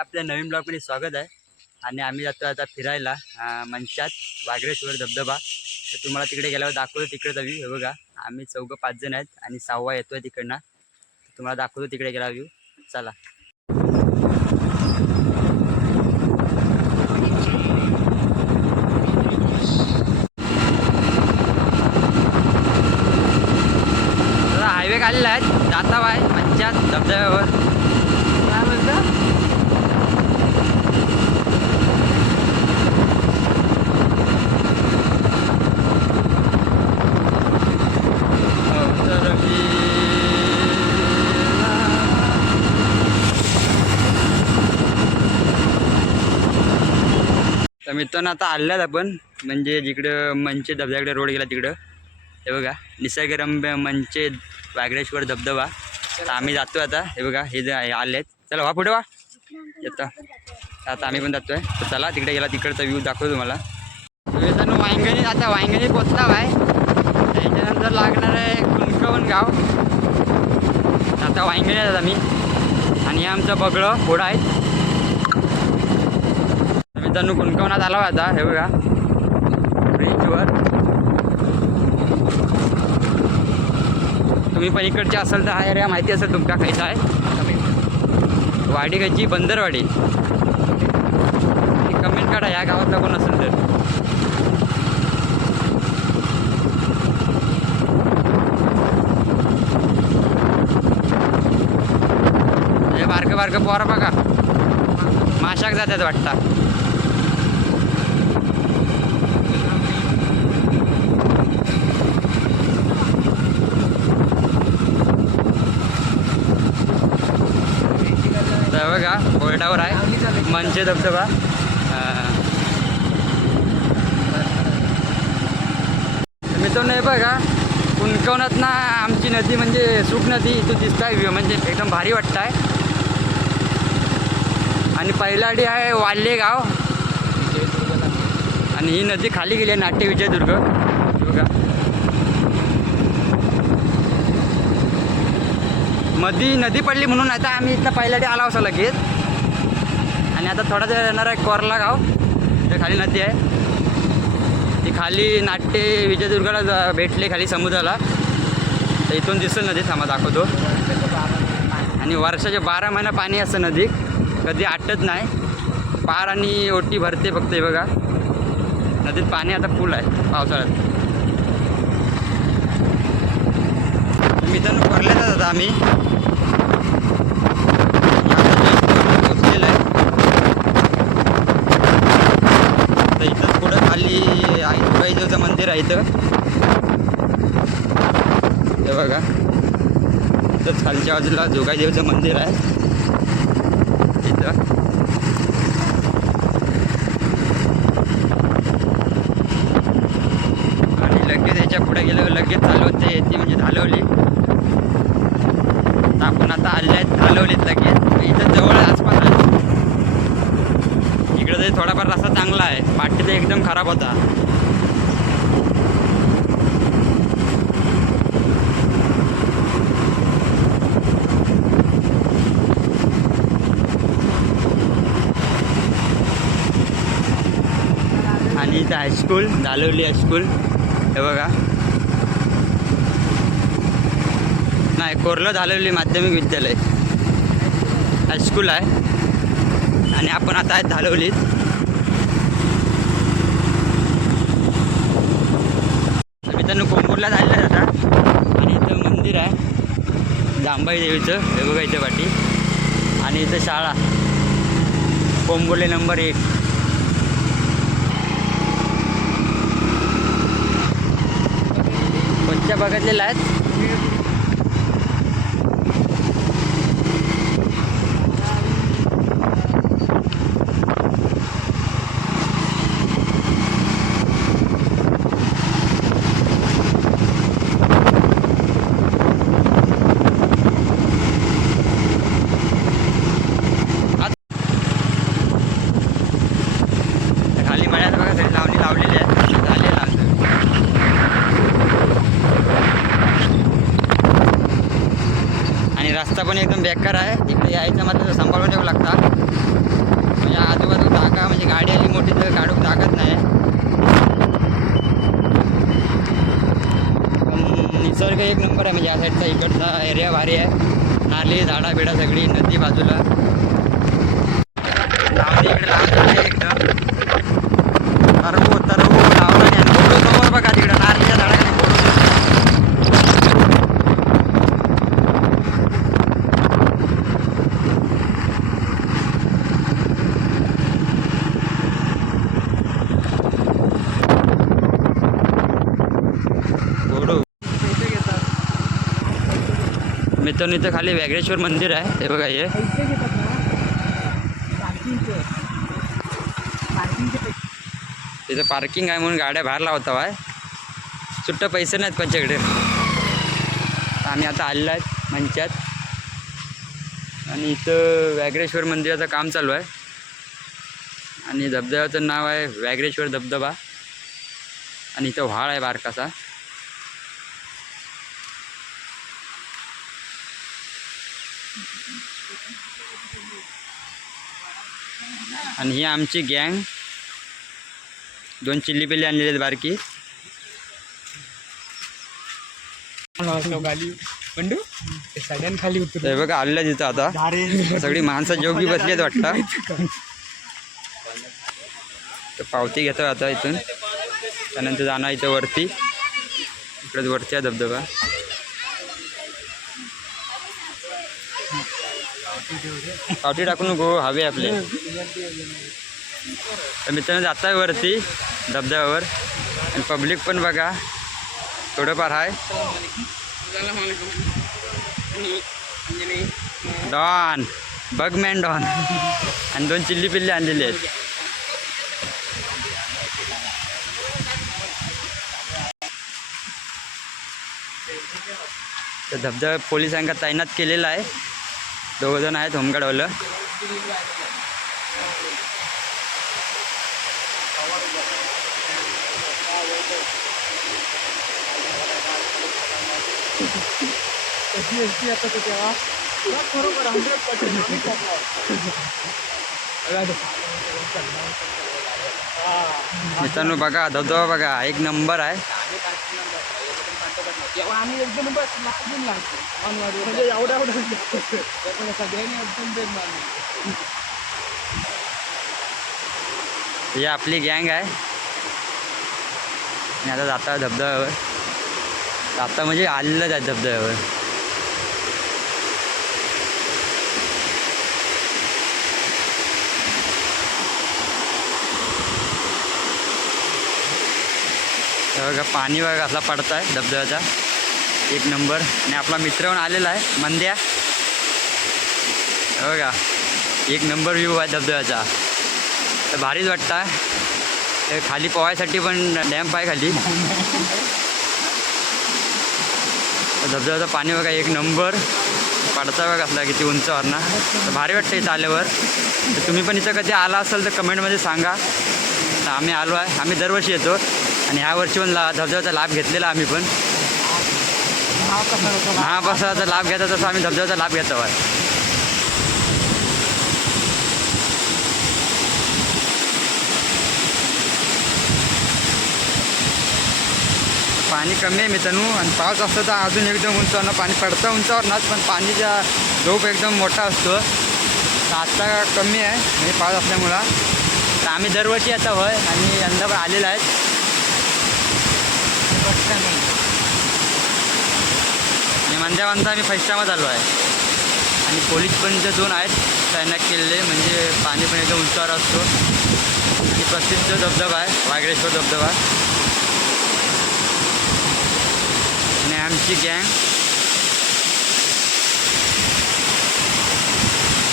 आपल्या नवीन ब्लॉगमध्ये स्वागत आहे. आणि आम्ही जातो आता फिरायला मंचात वागळेश्वर धबधबा. तर तुम्हाला तिकडे गेल्यावर दाखवतो. तिकडे व्ह्यू हे बघा. आम्ही 4-5 जण आहेत आणि 6वा येतोय तिकडनं. तुम्हाला दाखवतो तिकडे गेला व्ह्यू. चला. हायवे काढलेला आहे, जाता आहे मंचात धबधब्यावर. काय बोलतं? तर मित्रांनो आता आल्यात आपण, म्हणजे जिकडं मंचे धबधब्याकडे रोड गेला तिकडं हे बघा, निसर्गरम्य मंचे वागळेश्वर धबधबा. तर आम्ही जातो आता. हे बघा हे जे आलेत. चला वा पुढे वा येतं. आता आम्ही पण जातोय. तर चला तिकडे गेला तिकडचा व्ह्यू दाखवतो तुम्हाला. मित्रांनो वांगणी आता वांगणी पोचला आहे. त्याच्यानंतर लागणार आहे कुणकवन गाव. आता वांगणी आहेत आम्ही आणि हे आमचं बगळं घोडा आहे. मित्रांनो कुणकवनात आला आता. हे बघा ब्रिजवर. तुम्ही पण इकडचे असाल तर हा एरिया माहिती असेल तुमका खायचा आहे. वाडी खायची बंदरवाडी. कमेंट काढा या गावातला कोण असेल तर. हे बारकं बारकं पोरं बघा माशाक जातात वाटतं. बघा बोर्डावर आहे मंचे धबधबा. मित्रांनो हे बघा कुणकवनात ना आमची नदी म्हणजे सुख नदी इथून दिसत आहे. म्हणजे एकदम भारी वाटत आहे. आणि पहिला अडी आहे वाल्ले गाव आणि ही नदी खाली गेली आहे नाट्य विजयदुर्ग. बघा मधी नदी पडली म्हणून आता आम्ही इथं पहिल्याडे आला असं लगेच. आणि आता थोडा वेळ येणार आहे कोरला गाव. ते खाली नदी आहे. ती खाली नाट्य विजयदुर्गाला भेटले खाली समुद्राला. तर इथून दिसेल नदी. थांबा दाखवतो. आणि वर्षाचे 12 महिना पाणी असतं नदीत. कधी आटत नाही. पार आणि ओटी भरते फक्त. हे बघा नदीत पाणी आता फुल आहे पावसाळ्यात. मित्रांनो कोरल्यात आता आम्ही पोचलेलं आहे. तर इथं पुढं खाली आहे जोगाईदेवचं मंदिर आहे. इथं हे बघा इथंच खालच्या बाजूला जोगाईदेवचं मंदिर आहे. इथं आणि लगेच याच्या पुढे गेलं लगेच चालवते ती म्हणजे धालवली. आपण आता आले आहेत धालवलीत लगेच. इथं जवळ आसपास आहे. इकडं तरी थोडाफार रस्ता चांगला आहे. पाठी तर एकदम खराब होता. आणि इथं हायस्कूल धालवली हायस्कूल. हे बघा नाही कोरलं धालवली माध्यमिक विद्यालय हायस्कूल आहे. आणि आपण आता आहेत धालवलीत. मित्रांनो कोंबूरला झालेलं आहे आता. आणि इथं मंदिर आहे जांबाई देवीचं. हे बघा इथं पाठी. आणि इथं शाळा कोंबुर्ले नंबर 1. कोणत्या बघितलेल्या आहेत. खाली मळ्यात बघा तरी लावलेली आहे. झालेलं आणि रस्ता पण एकदम बेकार आहे. इकडे यायचं मात्र सांभाळून ठेवू लागता. जागा भारी आहे, नाली झाडा बिडा सगळी, नदी बाजूला. लावणी इकडे लावणी एकदम तरबू लावला आणि फोटो समोर बघा तिकडे नारळीच्या झाडाखाली फोटो. मित्रांनो इथं खाली व्याघ्रेश्वर मंदिर आहे, हे बघा हे. इथं पार्किंग आहे म्हणून गाड्या बाहेर लावता आहे, सुट्ट पैसे नाहीत कोणच्याकडे. आम्ही आता आलेलो आहेत मंचात आणि इथं व्याघ्रेश्वर मंदिराचं काम चालू आहे आणि धबधब्याचं नाव आहे व्याघ्रेश्वर धबधबा आणि इथं व्हाळ आहे बारकासा. आणि ही आमची गँग, 2 चिल्ली पिल्ली आणलेली आहेत बारकी. खाली हे बघा आलेलं तिथं आता सगळी माणसं जोगी बसली आहेत वाटतं. तर पावती घेतो आता इथून, त्यानंतर जाणार इथं वरती, इकडे वरती आहे धबधबा. पावती टाकून नको हवे आपले. तर मित्रांनो जात आहे वरती धबधब्यावर आणि पब्लिक पण बघा थोडंफार आहे. डॉन बगमॅन डॉन आणि 2 चिल्ली पिल्ली आणलेली आहेत. तर धबधबा पोलिसांना तैनात केलेला आहे, 2 जण आहेत होमगार्डवालं. मित्रांनो बघा धबधबा बघा, एक नंबर आहे. ही आपली गँग आहे आणि आता जाता धबधब्यावर. आता म्हणजे आलेलंच आहे धबधब्यावर. बघा पाणी बघा असला पडत आहे धबधब्याचा, एक नंबर. आणि आपला मित्र पण आलेला आहे मंद्या, बघा एक नंबर व्ह्यू आहे धबधब्याचा. तर भारीच वाटतं आहे. खाली पोहायसाठी पण डॅम्प आहे खाली. धबधब्याचं पाणी बघा एक नंबर पडता बघा असला किती उंचावरनं. तर भारी वाटतं इथं आल्यावर. तर तुम्ही पण इथं कधी आला असाल तर कमेंटमध्ये सांगा. तर आम्ही आलो आहे, आम्ही दरवर्षी येतो आणि ह्या वर्षी पण धबधब्याचा लाभ घेतलेला आम्ही पण. महाप्रसादाचा लाभ घेता तसं आम्ही धबधब्याचा लाभ घेतो आहे. पाणी कमी आहे मित्रांनो आणि पाऊस असतं तर अजून एकदम उंचावरनं पाणी पडतं उंचावरनंच, पण पाणीचा धोप एकदम मोठा असतो. तर आत्ता कमी आहे म्हणजे पाऊस असल्यामुळं. तर आम्ही दरवर्षी येतो होय आणि यंदा पण आलेला आहेत. आणि म्हणता आम्ही फर्स्ट टाइमच आलो आहे. आणि पोलीस पण जे 2 आहेत तैनात केलेले, म्हणजे पाणी पण एकदम उंचावर असतो. आणि प्रसिद्ध धबधबा आहे व्याघ्रेश्वर धबधबा. आणि आमची गँग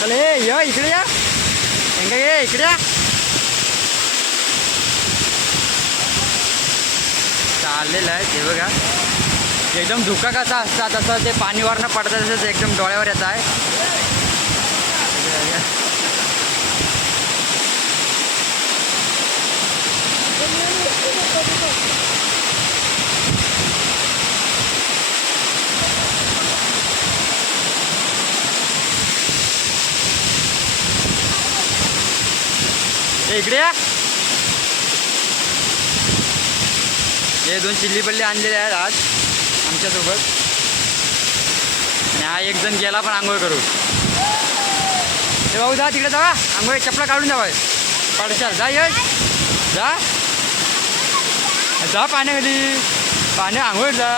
चल ये इकडे या, ये इकडे या. चाललेलं आहे ते बघा, एकदम धुका कसा असता तसं ते पाणीवरनं पडतं तसंच एकदम डोळ्यावर येत आहे. इकडे या. हे 2 चिल्ली पल्ली आणलेले आहेत आज आमच्यासोबत. आणि हा एक जण गेला पण आंघोळ करू. ते भाऊ जा तिकडे जावा, आंघोळ चपला काढून जावा पडशाल. जा यश जा जा पाण्याखाली, पाण्या आंघोळ जा.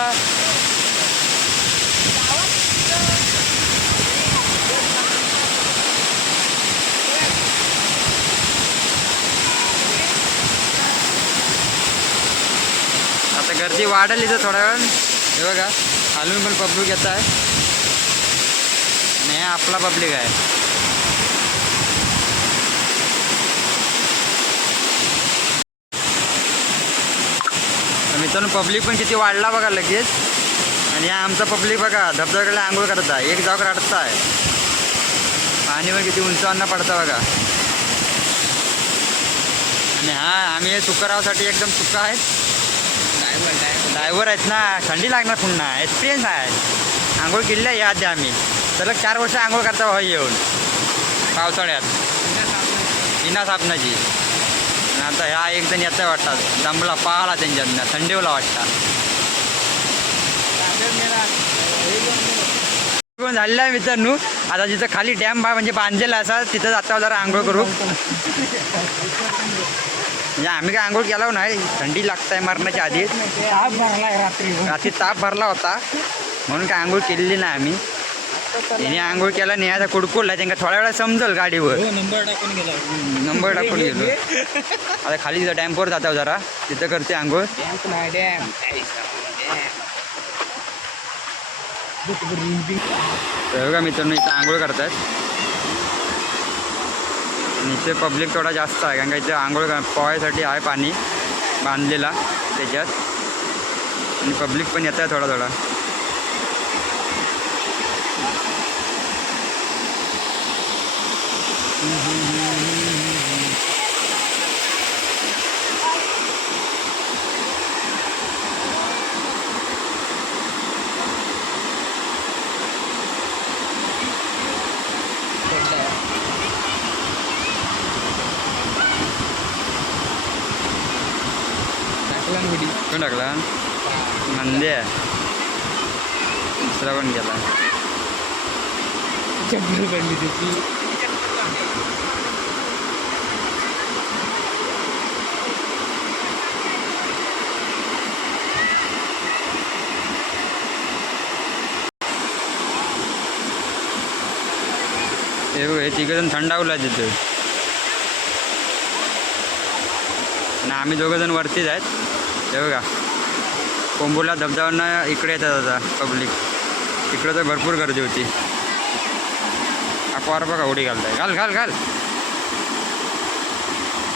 आता गर्दी वाढेल इथं थोड्या वेळ. हे बघा खालून पण पब्लिक येत आहे आणि आपला पब्लिक आहे. मित्रांनो पब्लिक पण किती वाढला बघा लगेच. आणि हा आमचा पब्लिक बघा धबधब्याकडे आंघोळ करत आहे. एक जाग रडत आहे. पाणी पण किती उंचावरनं पडतं बघा. आणि हा आम्ही तुकारावसाठी एकदम चुका आहेत. ड्रायव्हर आहेत ना, थंडी लागणार पुन्हा, एक्सपिरियन्स आहे. आंघोळ केलेली आहे या आम्ही सलग 4 वर्ष आंघोळ करता भाई येऊन पावसाळ्यात बिना साबणाची. आता ह्या एक जण येता वाटतात दमला पाहाला त्यांच्यातनं थंडीवला वाटता. झालेलं आहे मित्रांनो. आता जिथं खाली डॅम म्हणजे बांधलेला असा तिथं जाता जरा आंघोळ करू. म्हणजे आम्ही काय आंघोळ केला नाही, थंडी लागत आहे मरणाच्या आधी. रात्री ताप भरला होता म्हणून काय आंघोळ केलेली नाही आम्ही. त्याने आंघोळ केला नाही आता कुडकुडला त्यांना थोड्या वेळा समजल गाडीवर. नंबर टाकून गेलो. आता खाली तिथं डॅम्पवर जाता जरा तिथं करते आंघोळ. बघा मित्रांनो इथं आंघोळ करतात. आणि इथे पब्लिक थोडा जास्त आहे कारण का इथे आंघोळ पोहायसाठी आहे पाणी बांधलेला त्याच्यात. आणि पब्लिक पण येत आहे थोडा थोडा. कोण टाकला नंदी आहे. दुसरा पण गेला. चप्पल पडली त्याची. हे बघ हे तिघजण थंडावला तिथं आणि आम्ही दोघंजण वरतीच आहेत. हे बघा कोंबूला धबधब्यांना इकडे येतात आता पब्लिक. इकडं तर भरपूर गर्दी होती. अकवार बघा उडी घालताय. घाल घाल घाल.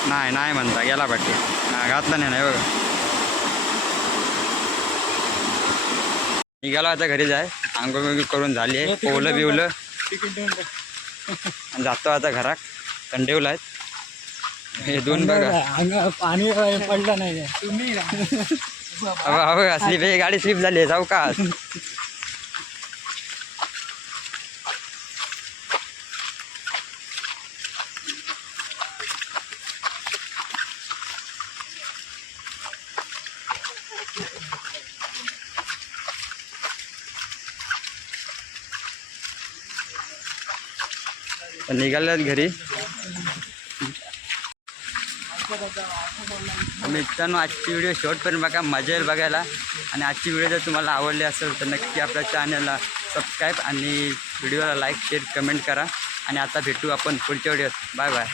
नाही म्हणता गेला पाठी. हां घातला नाही बघा. निघाला आता घरी जाय. आंघोळ करून झाली आहे. पोवलं बिवलं जातो आता घरात. थंडीवला आहेत हे दोन बघा. पाणी पडलं नाही तुम्ही बघा स्लिप आहे. गाडी स्लिप झाली आहे चौकात. निघाल्यात घरी. मित्रांनो आजची व्हिडिओ शेवटपर्यंत बघा, मजा येईल बघायला. आणि आजची व्हिडिओ जर तुम्हाला आवडली असेल तर नक्की आपल्या चॅनलला सबस्क्राईब आणि व्हिडिओला लाईक शेअर कमेंट करा. आणि आता भेटू आपण पुढच्या व्हिडिओत. Bye bye.